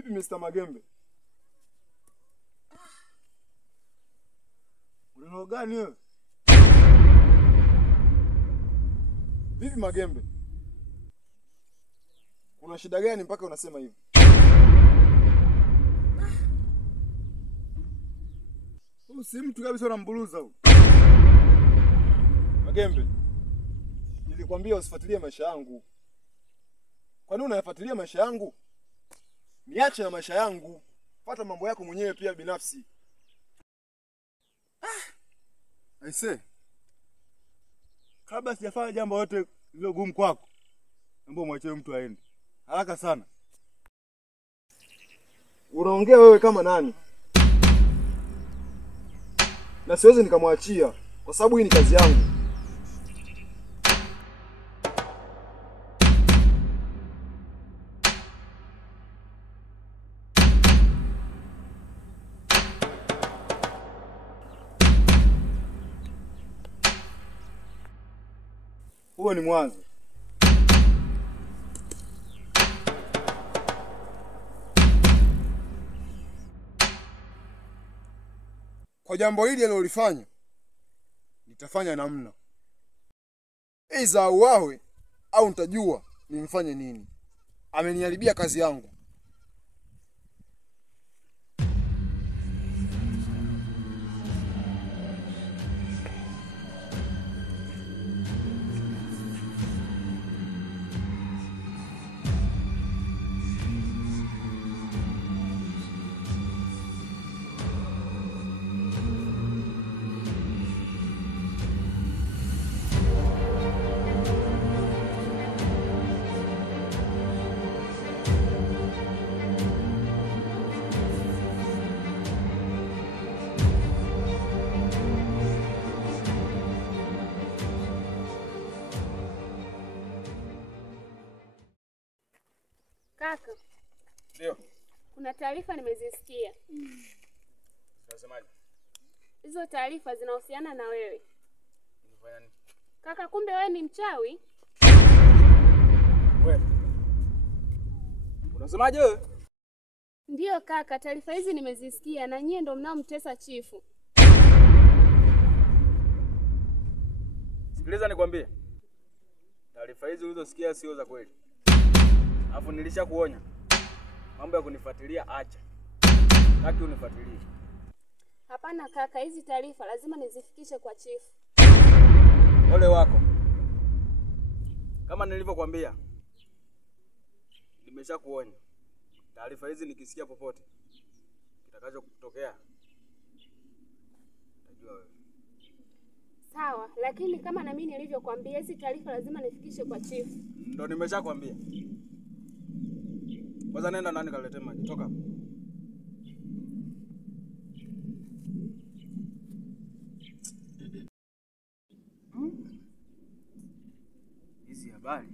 Vipi Mr. Magembe? Una gani wewe? Vipi Magembe? Una shida gani mpaka unasema hivi? Huyu si mtu kabisa unambuluza huyu. Magembe, nilikwambia usifuatilie maisha yangu. Kwa nini unayafuatilia maisha yangu? Niache na maisha yangu. Fuata mambo yako mwenyewe pia binafsi. Aise. Kabla sijafanya jambo lote lilo gumu kwako, naomba mwachie mtu aende. Haraka sana. Unaongea wewe kama nani? Na siwezi nikamwachia kwa sababu hii ni kazi yangu. Huo ni mwanzo. Kwa jambo hili alilofanya, nitafanya namna. Aidha auawe au nitajua nimfanye nini. Ameniharibia kazi yangu. Kaka. Ndio. Kuna taarifa nimezisikia. Unasemaje? Hizo taarifa zinahusiana na wewe. Unafanya nini? Kaka, kumbe wewe ni mchawi? Wewe. Unasemaje wewe? Ndio kaka, taarifa hizi nimezisikia na nyie ndio mnaomtesa chifu. Sikiliza nikwambie. Taarifa hizi ulizosikia sio za kweli. Alafu nilishakuonya. Mambo ya kunifuatilia acha. Haki unifuatilie. Hapana kaka, hizi taarifa lazima nizifikishe kwa chifu. Ole wako. Kama nilivyokuambia. Nimeshakuonya. Taarifa hizi nikisikia popote kitakacho kutokea utajua wewe. Sawa, lakini kama na mimi nilivyokuambia hizi taarifa lazima nifikishe kwa chifu. Ndio nimeshakwambia. Kwanza nenda ndani kalete maji. Toka hapo. Hizi habari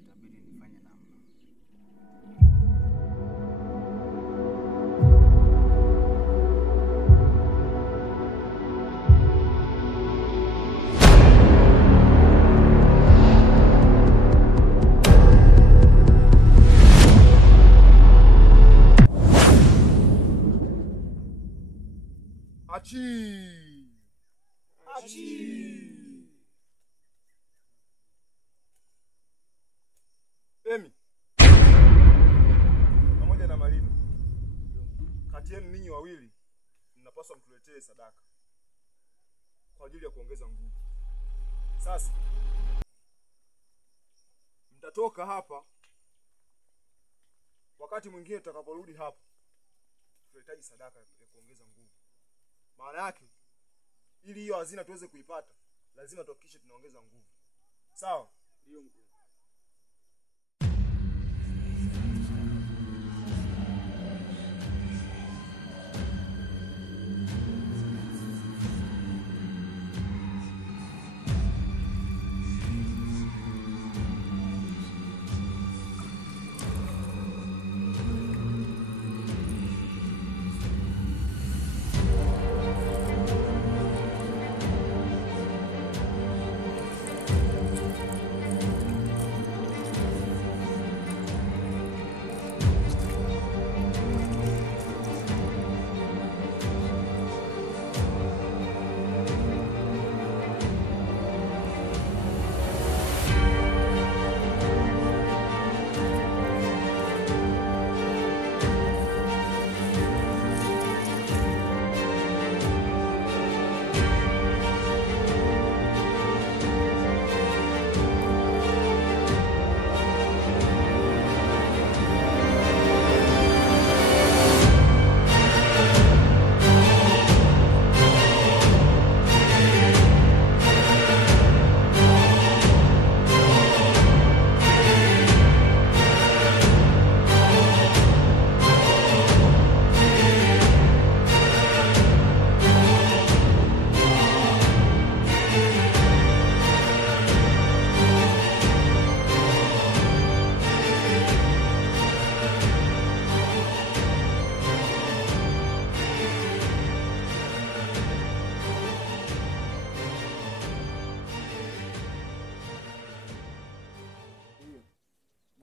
itabidi nifanye namna. Emi. Pamoja na Malino. Kati yenu ninyi wawili mnapaswa mtuletee sadaka kwa ajili ya kuongeza nguvu. Sasa mtatoka hapa, wakati mwingine tutakaporudi hapa tunahitaji sadaka ya kuongeza nguvu. Maana yake ili hiyo hazina tuweze kuipata, lazima tuhakikishe tunaongeza nguvu. Sawa? Ndio mkuu.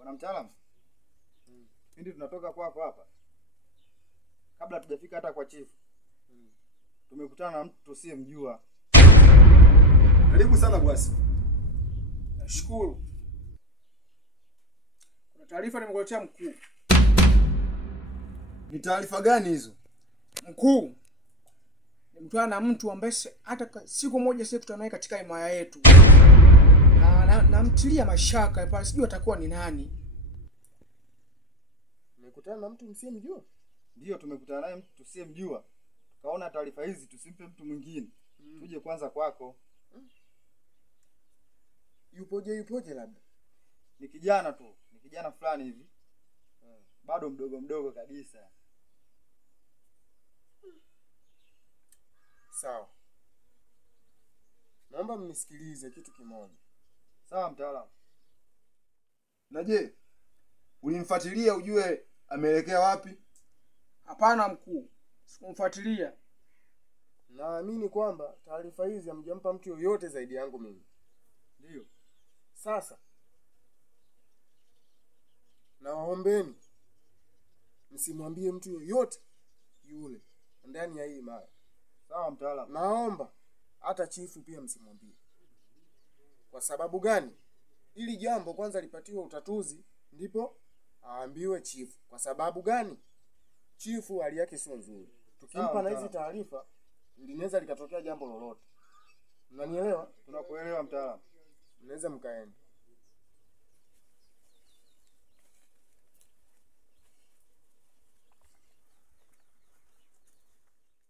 Bwana mtaalamu. Pindi tunatoka kwako hapa, kabla tujafika hata kwa chifu, tumekutana na mtu tusiyemjua. Karibu sana bwasi. Nashukuru. Kuna taarifa nimekuletea mkuu. Ni taarifa gani hizo? Mkuu, nimekutana na mtu ambaye hata siku moja sikutana naye katika himaya yetu. Namtilia mashaka pale, sijui atakuwa ni nani. Tumekutana na mtu msiyemjua? Ndio, tumekutana naye mtu tusiyemjua. Tukaona taarifa hizi tusimpe mtu mwingine. Tuje kwanza kwako. Yupoje labda? Ni kijana tu, ni kijana fulani hivi. Bado mdogo kabisa. Sawa. Naomba mnisikilize kitu kimoja. Sawa mtaalamu. Na je, ulimfuatilia ujue ameelekea wapi? Hapana mkuu, sikumfuatilia. Naamini kwamba taarifa hizi hamjampa mtu yoyote zaidi yangu mimi. Ndio. Sasa nawaombeni msimwambie mtu yoyote yule ndani ya hii himaya. Sawa mtaalamu. Naomba hata chifu pia msimwambie. Kwa sababu gani? Ili jambo kwanza lipatiwe utatuzi ndipo aambiwe chifu. Kwa sababu gani? Chifu hali yake sio nzuri. Tukimpa na hizi taarifa linaweza likatokea jambo lolote. Unanielewa? Tunakuelewa mtaalamu. Mnaweza mkaenda.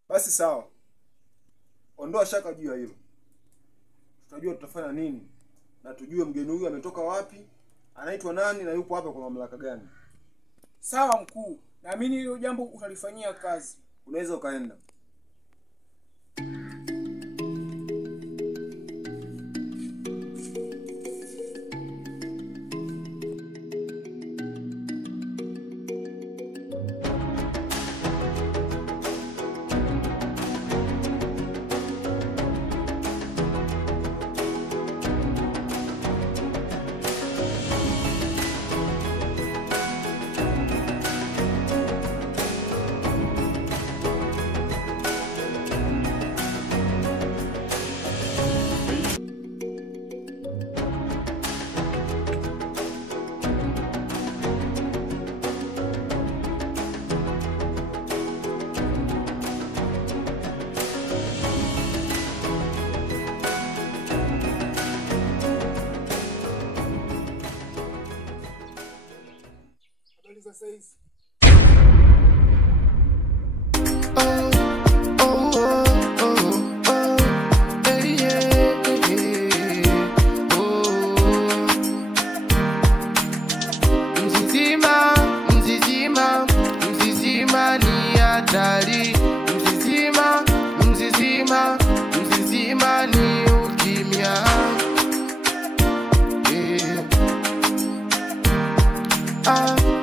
Basi sawa. Ondoa shaka juu ya hilo. Tutajua tutafanya nini na tujue mgeni huyu ametoka wapi, anaitwa nani na yupo hapa kwa mamlaka gani. Sawa mkuu, naamini hilo jambo utalifanyia kazi. Unaweza ukaenda. Saizi. Mzizima ni hatari. Mzizima ni ukimya. Yeah.